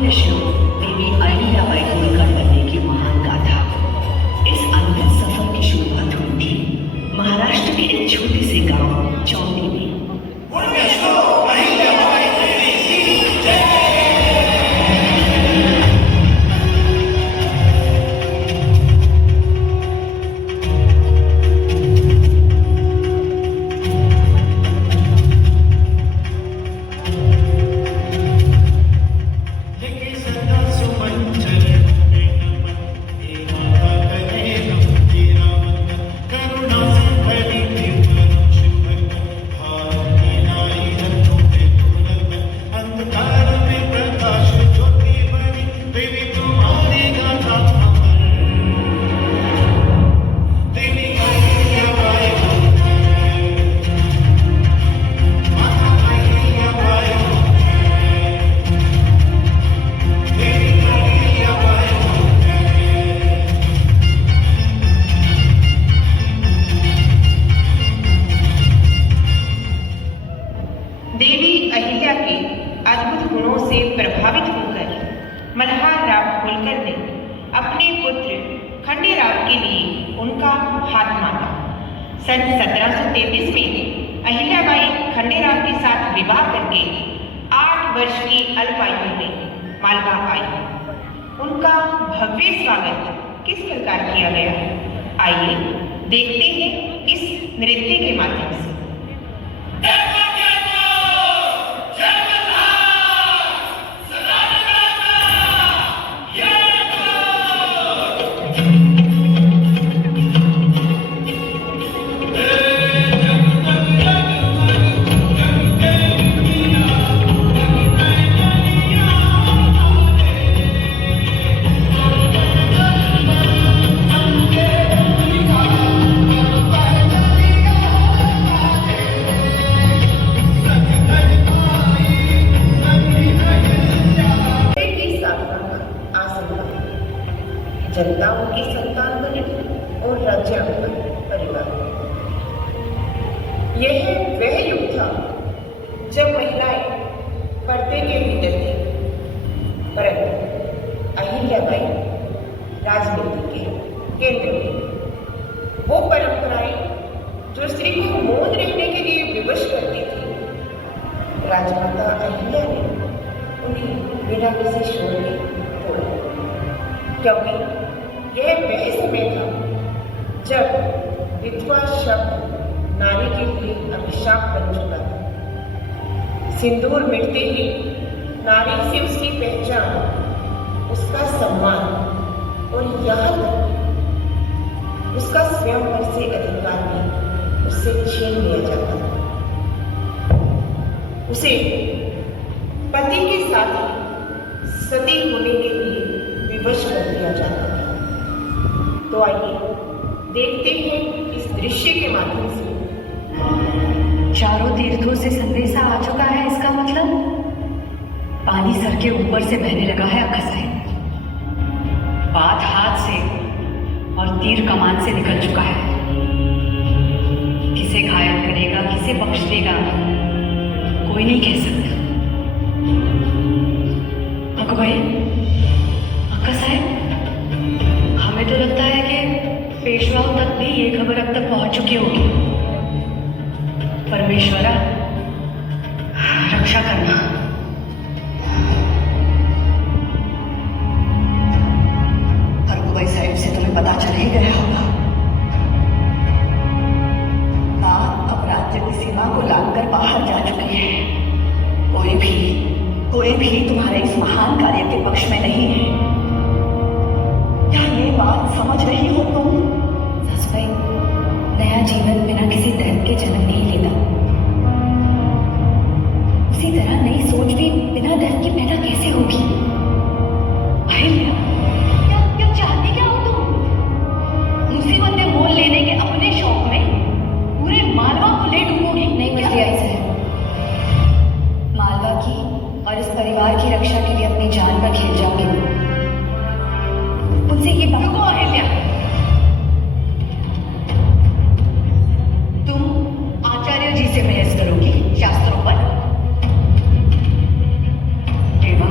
पुण्यश्लोक देवी अहिल्याबाई होलकर बनने की महान गाथा। इस अनंत सफर की शुरुआत हुई थी महाराष्ट्र के एक छोटे से गांव चौंडी में। देवी अहिल्या के अद्भुत गुणों से प्रभावित होकर मल्हारराव होलकर ने अपने पुत्र खंडेराव के लिए उनका हाथ मांगा। सन 1733 में अहिल्याबाई खंडेराव के साथ विवाह करके 8 वर्ष की अल्पायु में मालवा आई। उनका भव्य स्वागत किस प्रकार किया गया, आइए देखते हैं इस नृत्य के माध्यम से। जनताओं की संतान बने और राज्यांगन परिवार। यह वह युग था जब महिलाएं पर्दे के भीतर थी, परंतु अहिल्याबाई राजनीति के केंद्र में वो परंपराएं जो स्त्री को मौन रहने के लिए विवश करती थी, राजमाता अहिल्या ने उन्हें बिना किसी शोर के तोड़ा। क्योंकि यह वह समय था जब विधवा शब्द नारी के लिए अभिशाप बन चुका था। सिंदूर मिटते ही नारी से उसकी पहचान, उसका सम्मान और यहाँ तक उसका स्वयं पर से अधिकार भी उससे छीन लिया जाता था। उसे पति के साथ सती होने के लिए विवश कर दिया जाता था। तो आइए देखते हैं इस दृश्य के माध्यम से। चारों तीर्थों से संदेशा आ चुका है, इसका मतलब पानी सर के ऊपर से बहने लगा है अखसाई। बात हाथ से और तीर कमान से निकल चुका है। किसे घायल करेगा, किसे बख्श देगा, कोई नहीं कह सकता। भाई अक्का साहब, हमें तो लगता है कि पेशवाओं तक भी ये खबर अब तक पहुंच चुकी होगी। परमेश्वरा रक्षा करना। भरगुबाई साहिब से तुम्हें पता चल ही गया होगा। बात अब राज्य की सीमा को लांघकर बाहर जा चुकी है। कोई भी तुम्हारे इस महान कार्य के पक्ष में नहीं है। क्या ये बात समझ रही हो तुम? सासुबाई, नया जीवन बिना किसी दर्द के जन्म नहीं लेता। उसी तरह नई सोच भी बिना दर्द के पैदा कैसे होगी? अहिल्या, क्या चाहती क्या हो तुम? मुसीबतें मोल लेने के अपने शौक में पूरे मालवा को ले डूबोगी? नहीं मछली आई साहब, मालवा की और इस परिवार की रक्षा के लिए अपनी जान पर खेल जाऊंगी। उनसे ये बात रुको अहिल्या, तुम आचार्य जी से बहस करोगी शास्त्रों पर? देवा,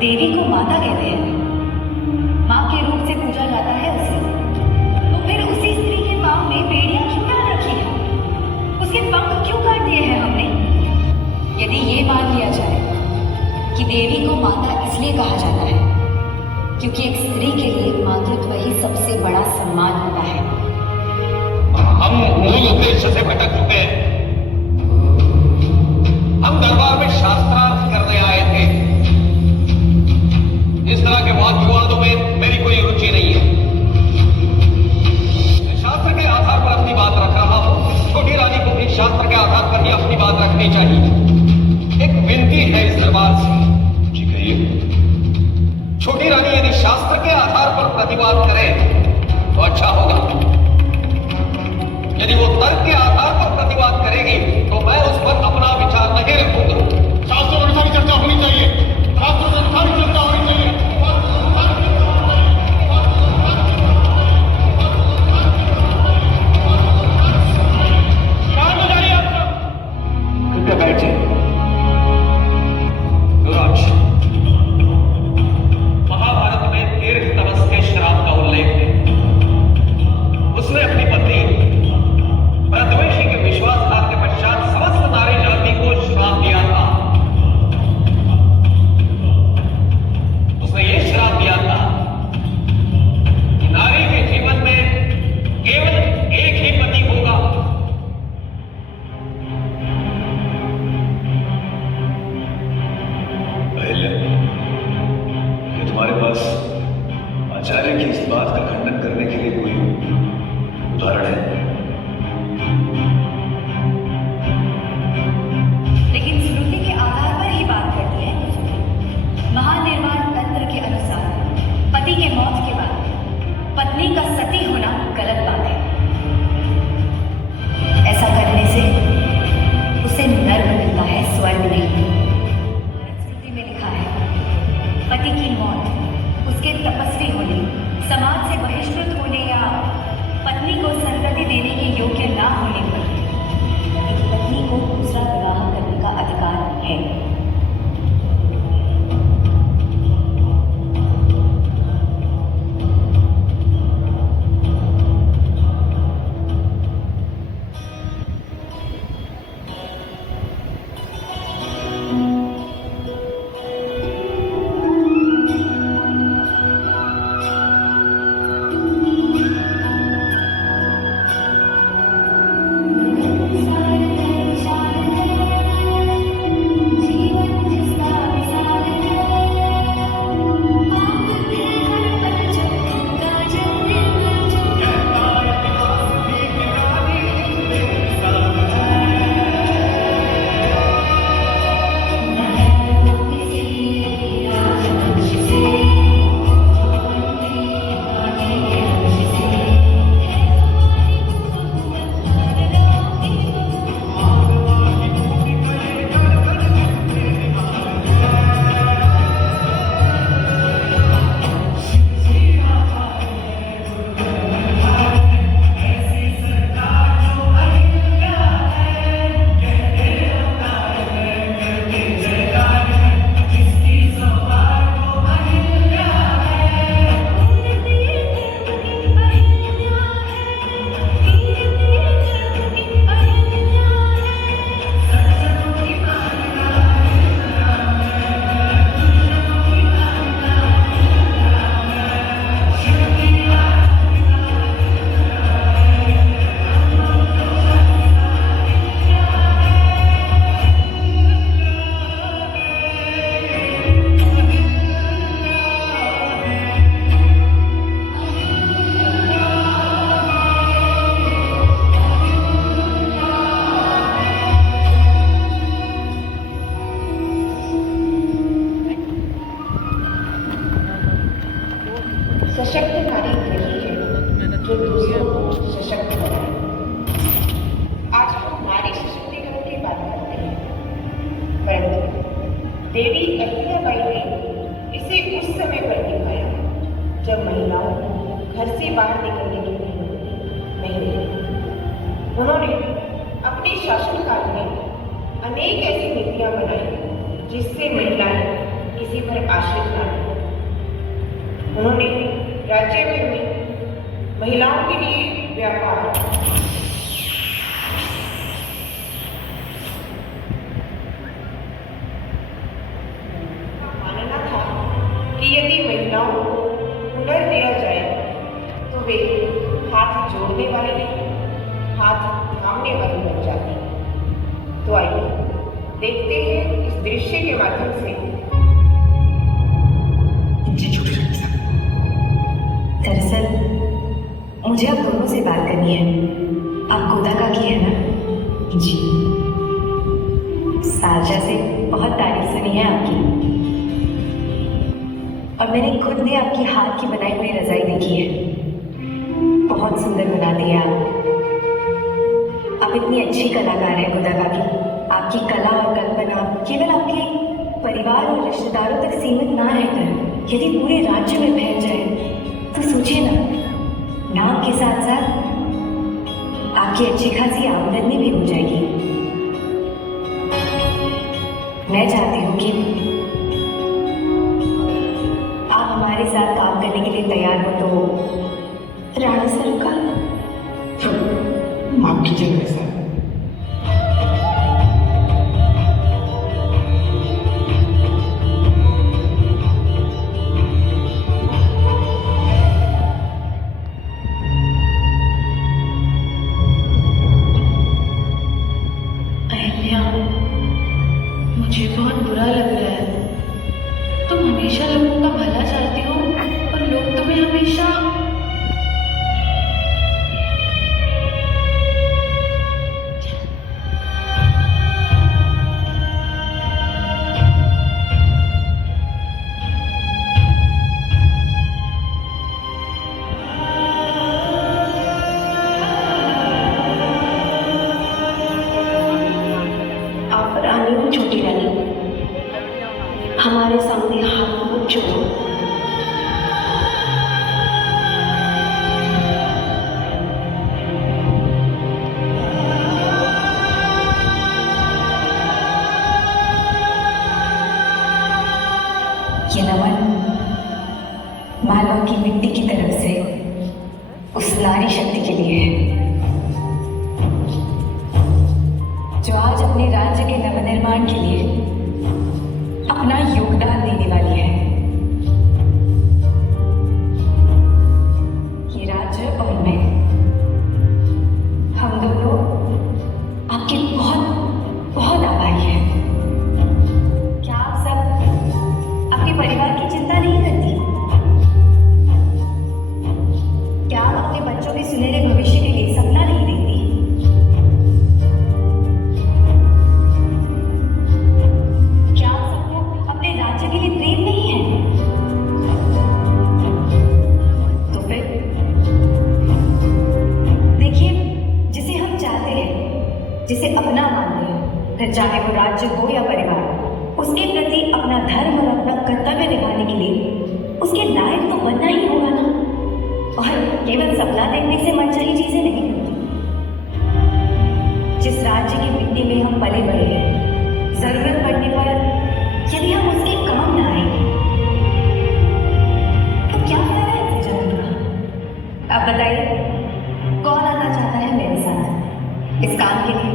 देवी को माता कहते हैं, माँ के रूप से पूजा जाता है उसे। तो फिर उसी स्त्री के पाँव में बेड़ियां क्यों डाल रखी है? उसके पंख क्यों काट दिए हैं हमने? यदि ये मान लिया जाए कि देवी को माता इसलिए कहा जाता है क्योंकि एक स्त्री के लिए मातृत्व ही सबसे बड़ा सम्मान होता है। हम मूल उद्देश्य से भटक चुके हैं। हम दरबार में शास्त्रार्थ करने आए थे। इस तरह के वाद विवादों में मेरी कोई रुचि नहीं है। मैं शास्त्र के आधार पर अपनी बात रख रहा हूं। छोटी रानी को भी शास्त्र के आधार पर ही अपनी बात रखनी चाहिए। एक विनती है इस दरबार से। जी कहिए। छोटी रानी यदि शास्त्र के आधार पर प्रतिवाद करे तो अच्छा होगा। यदि वो तर्क के आधार पर प्रतिवाद करेगी तो मैं उस पर अपना विचार नहीं रखूंगा। शास्त्रों के अनुसार चर्चा होनी चाहिए। शास्त्रों के अनुसार चर्चा होनी चाहिए। कहाँ ले जा रही है आप? कृपया बैठ जाइए। युवराज, महाभारत में तीर्थ तमस के श्राप का उल्लेख है। उसने अपनी पत्नी प्रद्वेषी के विश्वासघात के पश्चात समस्त नारी जाति को श्राप दिया था। उसने ये श्राप दिया था कि नारी के जीवन में केवल एक ही पति होगा। अहिल्या, क्या तुम्हारे पास आचार्य की इस बात का खंडन करने के लिए कोई उदाहरण है? लेकिन श्रुति के आधार पर ही बात करती है। महानिर्वाण तंत्र के अनुसार पति के मौत के बाद पत्नी का सती होना गलत बात है। ऐसा करने से उसे नर्क मिलता है, स्वर्ग नहीं। श्रुति में लिखा है, पति की मौत उसके तपस्वी होने, समाज से बहिष्कृत होने या पत्नी को संतति देने के योग्य ना होने पर एक पत्नी को दूसरा विवाह करने का अधिकार है। सशक्त नारी वही है जो दूसरों को सशक्त बनाए। आज हम नारी सशक्तिकरण की बात करते हैं, परंतु देवी अहिल्याबाई ने इसे उस समय पर दिखाया जब महिलाओं को घर से बाहर निकलने की अनुमति नहीं मिली। उन्होंने अपने शासनकाल में अनेक ऐसी नीतियां बनाई जिससे महिलाएं किसी पर आश्रित उन्होंने राज्य भर में महिलाओं के लिए व्यापार, मानना था कि यदि महिलाओं को हुनर दिया जाए तो वे हाथ जोड़ने वाली नहीं, हाथ थामने वाली बन जाती। तो आइए देखते हैं इस दृश्य के माध्यम से। जी छोटी रानी साहब, दरअसल मुझे आप दोनों से बात करनी है। आप गोदा का की है ना? जी। सारजा से बहुत तारीफ सुनी है आपकी, और मैंने खुद ने आपकी हाथ की बनाई हुई रजाई देखी है। बहुत सुंदर बनाती है आप इतनी अच्छी कलाकार है गोदा की। आपकी कला और कल्पना केवल आपके परिवार और रिश्तेदारों तक सीमित ना रहकर यदि पूरे राज्य में फैल जाए तो सोचिए ना, नाम के साथ साथ आपकी अच्छी खासी आमदनी भी हो जाएगी। मैं चाहती हूँ कि आप हमारे साथ काम करने के लिए तैयार हो तो राणा सर का माफ कीजिए मेरे साथ। मुझे बहुत बुरा लग रहा है। तुम हमेशा लोगों का भला चाहती हो और लोग तुम्हें हमेशा छोटी रानी, हमारे सामने हाथ मत जोड़ो। ये नमन मालवा की मिट्टी की तरफ से उस नारी शक्ति के लिए है जो आज अपने राज्य के नवनिर्माण के लिए अपना योगदान देने वाली है। ये राज्य और मैं, हम दोनों आपके बहुत बहुत आभारी हैं। क्या आप सब अपने परिवार की चिंता नहीं करती? क्या आप अपने बच्चों के सुनहरे भविष्य के लिए सपना नहीं देखती? राज्य के लिए प्रेम नहीं है? तो फिर देखिए, जिसे हम चाहते हैं, जिसे अपना मानते हैं, फिर चाहे वो राज्य हो या परिवार, उसके प्रति अपना धर्म और अपना कर्तव्य निभाने के लिए उसके लायक तो बनना ही होगा ना। और केवल सपना देखने से मनचाही चीजें नहीं बनती। जिस राज्य की मिट्टी में हम पले बड़े हैं, जरूरत पड़ने पर यदि हम उसके काम ना आए तो क्या फायदा है इसे जन्म का? आप बताइए, कौन आना चाहता है मेरे साथ इस काम के लिए?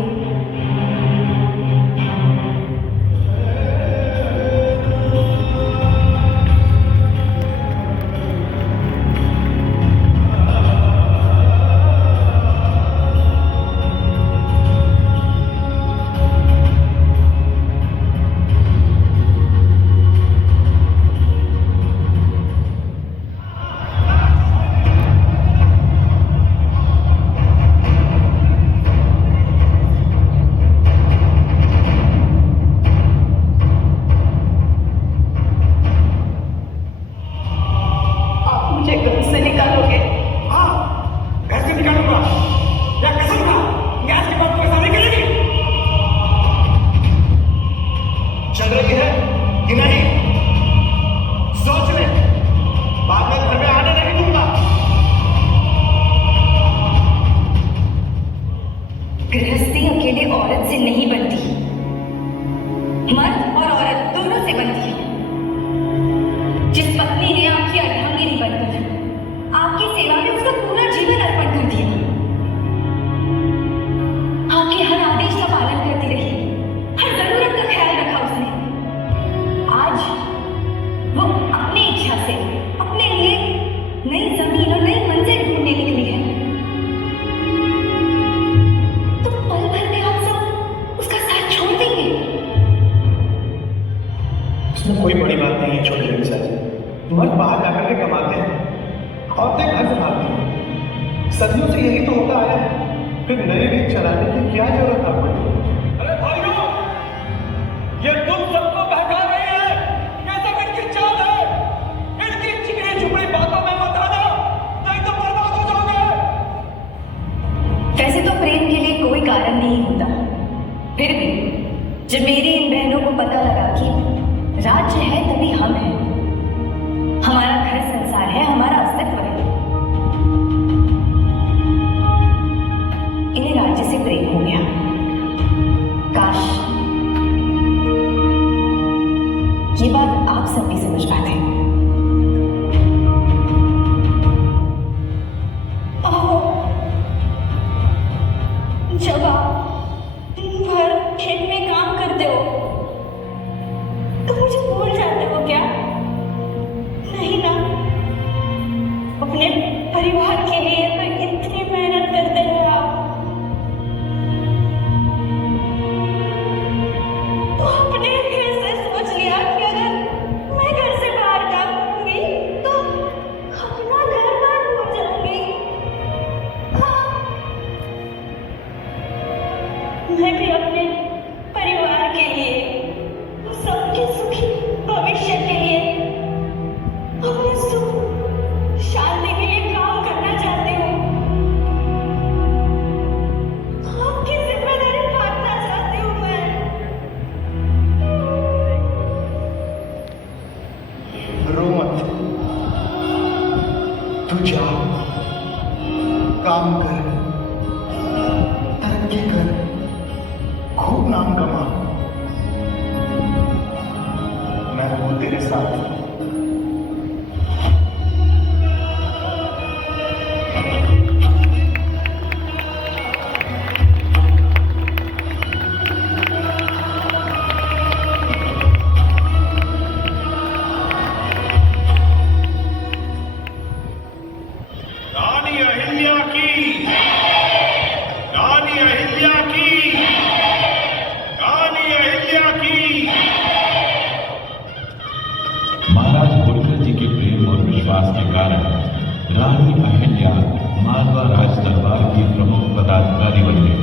गृहस्थी अकेले औरत से नहीं बनती, मर्द और औरत दोनों से बनती है। जिस पत्नी ने आपकी अर्धांगिनी वो अपनी इच्छा से अपने लिए नई जमीन और नई मंजिल ढूंढने निकली है। तो पल भर में आप सब उसका साथ छोड़ देंगे? इसमें कोई बड़ी बात नहीं है छोटे रईसा जी। मर्द बाहर जाकर के कमाते हैं, औरतें घर संभालती हैं। सदियों से यही तो होता आया है, फिर नई रीत चलाने की क्या जरूरत आपको? अरे भाइयों, ये तुम सबको बहका रही है। ये सब इनकी चाल है। इनकी चिकनी चुपड़ी बातों में मत आना, नहीं तो बर्बाद हो जाओगे। वैसे तो प्रेम के लिए कोई कारण नहीं होता, फिर भी जब मेरी इन बहनों को पता लगा कि राज्य है तभी हम हैं, हमारा घर संसार है, हमारा अस्तित्व है, इन्हें राज्य से प्रेम हो गया। काश ये बात आप सब भी समझ पाते। जब आप दिन भर खेत में काम करते हो तो मुझे भूल जाते हो क्या? नहीं ना, अपने परिवार के लिए तो इतनी मेहनत करते हो आप। तो आपने कैसे सोच लिया कि अगर मैं घर से बाहर जाऊंगी तो अपना घर बार भूल जाऊंगी? हाँ, मैं भी अपने परिवार के लिए, सबके सुखी भविष्य के लिए, अपने सुख शांति के लिए काम करना चाहती हूँ। आपकी जिम्मेदारी बांटना चाहती हूँ मैं। रो मत, तू जा, काम कर, तरक्की कर, खूब नाम कमा। मैं हूं तेरे साथ। रानी अहिल्या की, रानी अहिल्या की, रानी अहिल्या की। महाराज होलकर जी के प्रेम और विश्वास के कारण रानी अहिल्या मालवा राज दरबार की प्रमुख पदाधिकारी बन गई।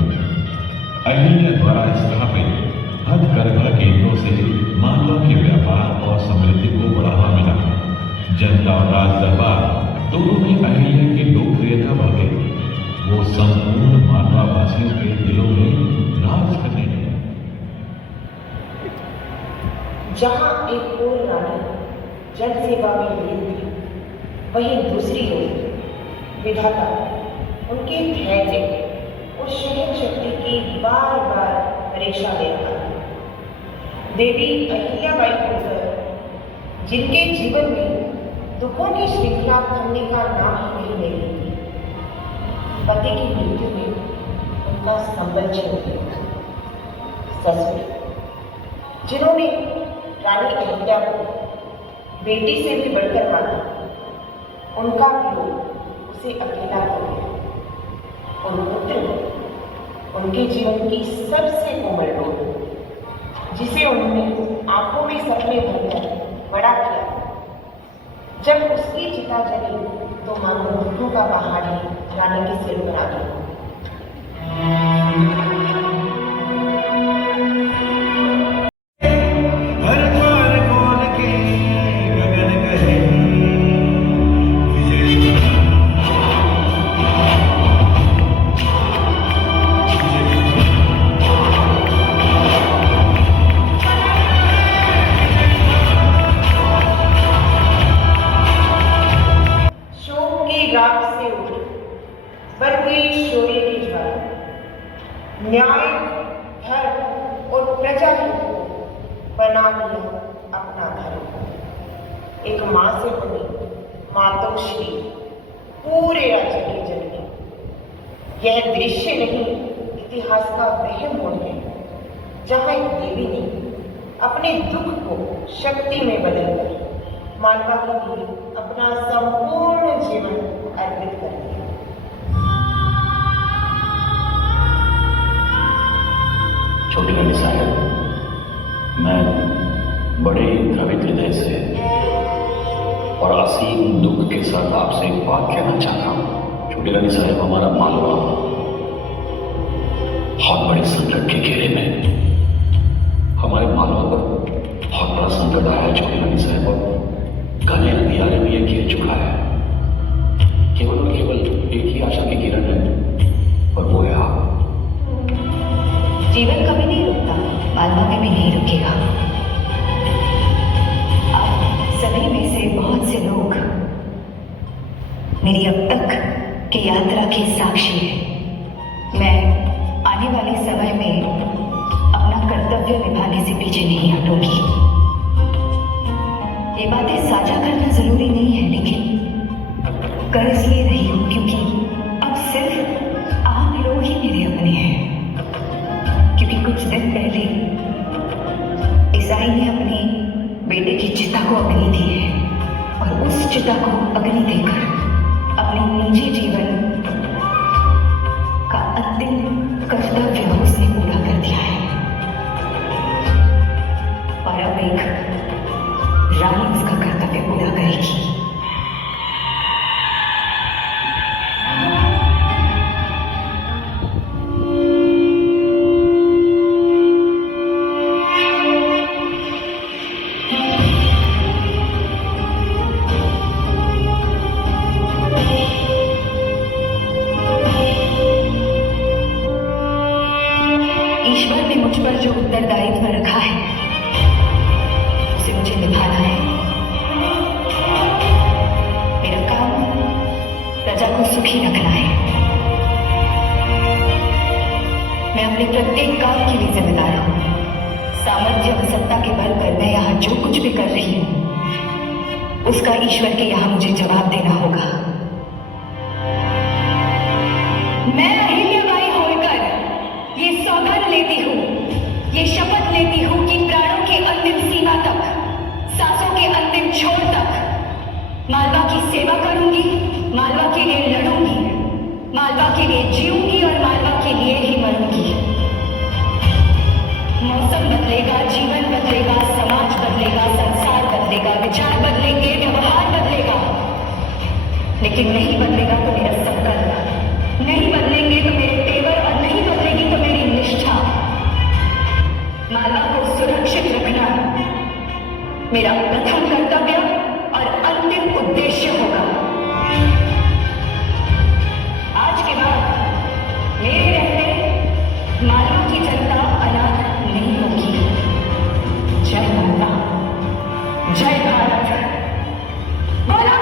अहिल्या द्वारा स्थापित हथकरघा केंद्रों से मालवा के व्यापार और समृद्धि को बढ़ावा मिला। जनता और राज दरबार दोनों में अहिल्या की लोकप्रियता बढ़ गई। वो संपूर्ण मालवा वासियों के दिलों में राज करने लगी। जहाँ एक पूर्ण रानी जन सेवा में लीन थी, वहीं दूसरी ओर विधाता उनके धैर्य और सहन शक्ति की बार बार परीक्षा ले रहा था। देवी अहिल्याबाई होलकर, जिनके जीवन में दुखों की श्रृंखला थमने का नाम ही नहीं ले रही थी, पति की मृत्यु में उनका संबल छिन गया। ससुर, जिन्होंने रानी अहिल्या को बेटी से भी बढ़कर माना, उनका वियोग उसे अकेला कर गया। और पुत्र उनके जीवन की सबसे कोमल डोर, जिसे उन्होंने आंखों में सपने भरकर बड़ा किया। जब उसकी चिता जली तो मानो दुखों का पहाड़ ही रानी के सिर पर आ गया। न्याय, धर्म और प्रजा हित को बना लिया अपना धर्म। एक मां से बनी मातोश्री पूरे राज्य की जननी। यह दृश्य नहीं, इतिहास का वह मोड़ है जहां एक देवी ने अपने दुख को शक्ति में बदलकर मालवा के लिए अपना संपूर्ण जीवन अर्पित कर दिया। छोटी रानी साहब, मैं बड़े ही द्रवित हृदय से और असीम दुख के साथ आपसे एक बात कहना चाहता हूँ। छोटी रानी साहब, हमारा मालवा बहुत बड़े संकट के घेरे में, हमारे मालवा पर बहुत बड़ा संकट आया है छोटी रानी साहब, और घने अंधियारे में यह घेर चुका है। केवल और केवल एक ही आशा की किरण है, और वो है आप। जीवन कभी नहीं रुकता, मालवा में भी नहीं रुकेगा। आप सभी में से बहुत से लोग मेरी अब तक की यात्रा के साक्षी हैं। मैं आने वाले समय में अपना कर्तव्य निभाने से पीछे नहीं हटूंगी। ये बातें साझा करना जरूरी नहीं है, लेकिन कर इसलिए रही हूं क्योंकि अब सिर्फ आप लोग ही मेरे अपने हैं। क्योंकि कुछ दिन पहले ईसाई ने अपने बेटे की चिता को अग्नि दी है, और उस चिता को अग्नि देकर अपने निजी जीवन का अंतिम कर्तव्य उसने पूरा कर दिया है। और अब एक रानी उसका कर्तव्य पूरा करेगी। ईश्वर ने मुझ पर जो उत्तरदायित्व रखा है उसे मुझे निभाना है। मेरा काम प्रजा को सुखी रखना है। मैं अपने प्रत्येक काम के लिए जिम्मेदार हूं। सामर्थ्य व सत्ता के बल पर मैं यहाँ जो कुछ भी कर रही हूं उसका ईश्वर के यहाँ मुझे जवाब देना होगा। मैं अहिल्याबाई होलकर ये सौगंध लेती हूँ, ये शपथ लेती हूँ कि प्राणों के अंतिम सीमा तक, सांसों के अंतिम छोर तक मालवा की सेवा करूंगी, मालवा के लिए लड़ूंगी, मालवा के लिए जीऊंगी और मालवा के लिए ही मरूंगी। मौसम बदलेगा, जीवन बदलेगा, समाज बदलेगा, संसार बदलेगा, विचार बदलेंगे, व्यवहार बदलेगा, लेकिन नहीं बदलेगा तो मेरा संकल्प, नहीं बदलेंगे तो मेरे तेवर, और नहीं बदलेगी तो मेरी निष्ठा। मालवा को सुरक्षित रखना मेरा प्रथम कर्तव्य और अंतिम उद्देश्य होगा। आज के बाद मेरे रहते मालवा की जनता अनाथ नहीं होगी। जय मालवा, जय भारत, बोला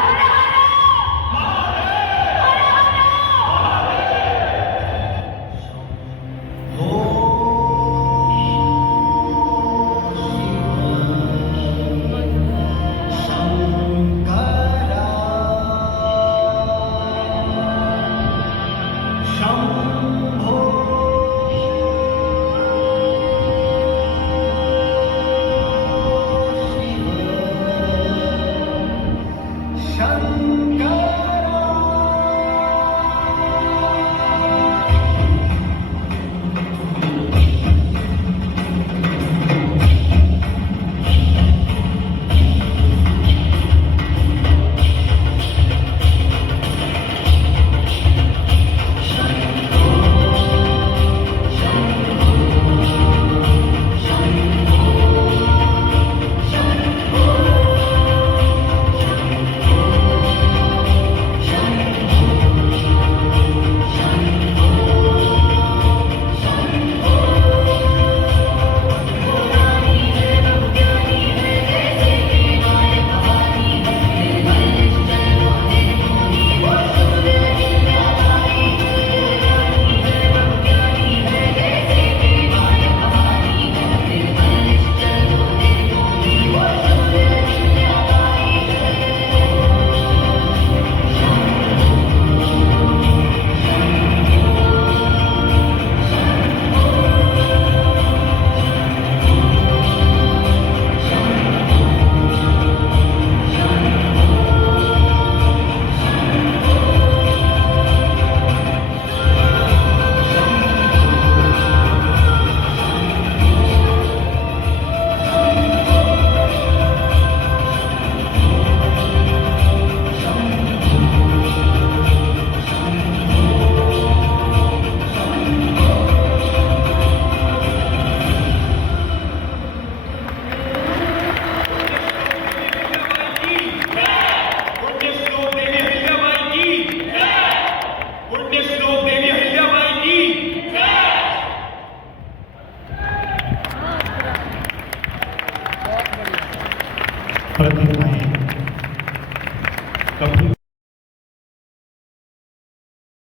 प्रतिभाएं